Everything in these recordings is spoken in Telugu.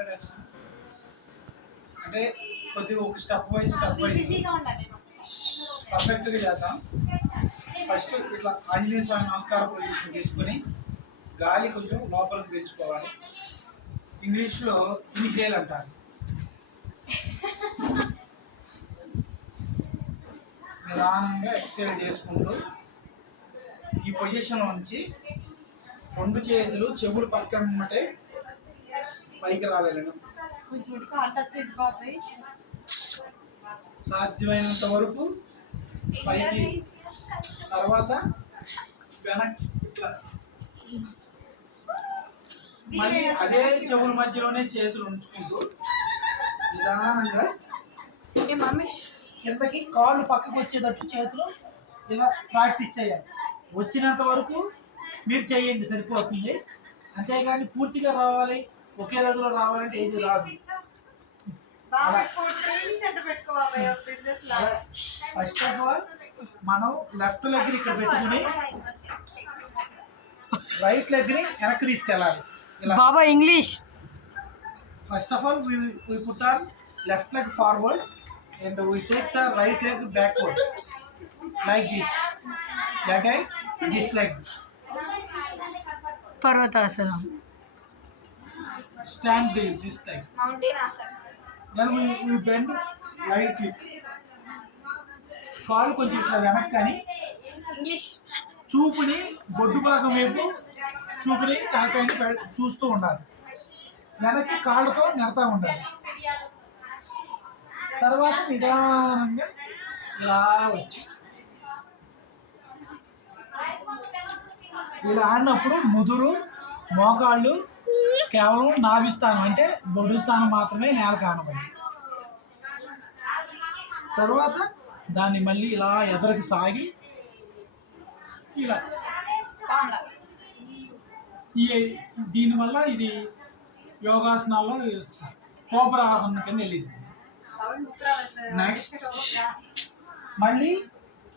ఇంట్రడక్షన్ అంటే కొద్దిగా ఒక స్టెప్ వైజ్ పర్ఫెక్ట్గా చేద్దాం. ఫస్ట్ ఇట్లా ఆంజనేయ స్వామి నమస్కార పొజిషన్ తీసుకొని గాలి కొంచెం లోపలికి పీల్చుకోవాలి. ఇంగ్లీష్లో ఇన్హేల్ అంటారు. నిదానంగా ఎక్సైల్ చేసుకుంటూ ఈ పొజిషన్లో ఉంచి 2 చేతులు చెవులు పక్కనమ్మటే పైకి రావేళ్ళను. సాధ్యమైనంత వరకు పైకి, తర్వాత వెనక్కి ఇట్లా. మళ్ళీ అదే చెవుల మధ్యలోనే చేతులు ఉంచుకుంటూ నిదానంగా కిందకి కాళ్ళు పక్కకు వచ్చేటట్టు చేతులు ఇలా ప్రాక్టీస్ చేయాలి. వచ్చినంత వరకు మీరు చేయండి, సరిపోతుంది. అంతేగాని పూర్తిగా రావాలి, ఒకే రోజులో రావాలంటే ఏది రాదు. ఫస్ట్ ఆఫ్ ఆల్ మనం లెఫ్ట్ లెగ్ ఇక్కడ పెట్టుకుని రైట్ లెగ్ ని వెనక్కి తీసుకెళ్ళాలి. బాబా English. First of all we put our left leg forward and we take the right leg backward like this. Again this leg. పర్వతాసనం. Stand this time. Mountain asana. Then we bend lightly. కాలు కొంచెం ఇట్లా వెనక్కి అని చూపుని బొడ్డు భాగం వైపు చూపుని తలపైన చూస్తూ ఉండాలి. వెనక్కి కాళ్ళతో నెడతా ఉండాలి. తర్వాత నిదానంగా ఇలా వచ్చి ఇలా ఆడినప్పుడు ముదురు మోకాళ్ళు కేవలం నాభి స్థానం అంటే బొడ్డు స్థానం మాత్రమే నేల కానబడి, తర్వాత దాన్ని మళ్ళీ ఇలా ఎదరికి సాగి ఇలా దీనివల్ల ఇది యోగాసనాల్లో కోబ్రా ఆసనం కింద వెళ్ళింది. నెక్స్ట్ మళ్ళీ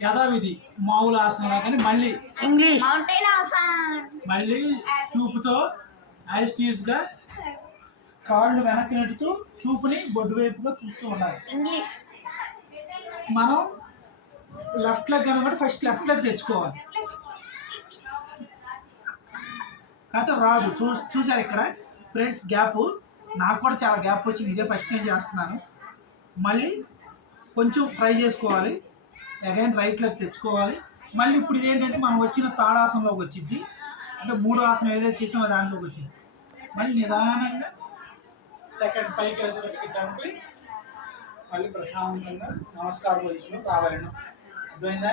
యథావిధి మామూలు ఆసనం కానీ మళ్ళీ ఇంగ్లీష్ మళ్ళీ చూపుతో యాజిటీస్గా కాళ్ళు వెనక్కి నెట్టుతూ చూపుని బొడ్డు వైపుగా చూస్తూ ఉండాలి. మనం లెఫ్ట్ లెగ్ అనమాట ఫస్ట్ లెఫ్ట్ లెగ్ తెచ్చుకోవాలి. కాకపోతే రాదు. చూసారు ఇక్కడ ఫ్రెండ్స్ గ్యాప్, నాకు కూడా చాలా గ్యాప్ వచ్చింది. ఇదే ఫస్ట్ టైం చేస్తున్నాను. మళ్ళీ కొంచెం ట్రై చేసుకోవాలి. అగైన్ రైట్ లెగ్ తెచ్చుకోవాలి. మళ్ళీ ఇప్పుడు ఇదేంటంటే మనం వచ్చిన తాడాసనంలోకి వచ్చింది, అంటే 3వ ఆసనం ఏదైతే చేసామో దాంట్లోకి వచ్చింది. మళ్ళీ నిదానంగా సెకండ్ పైకి వేసేటట్టుకి మళ్ళీ ప్రశాంతంగా నమస్కార పొజిషన్లో రావాలి. అర్థమైందా?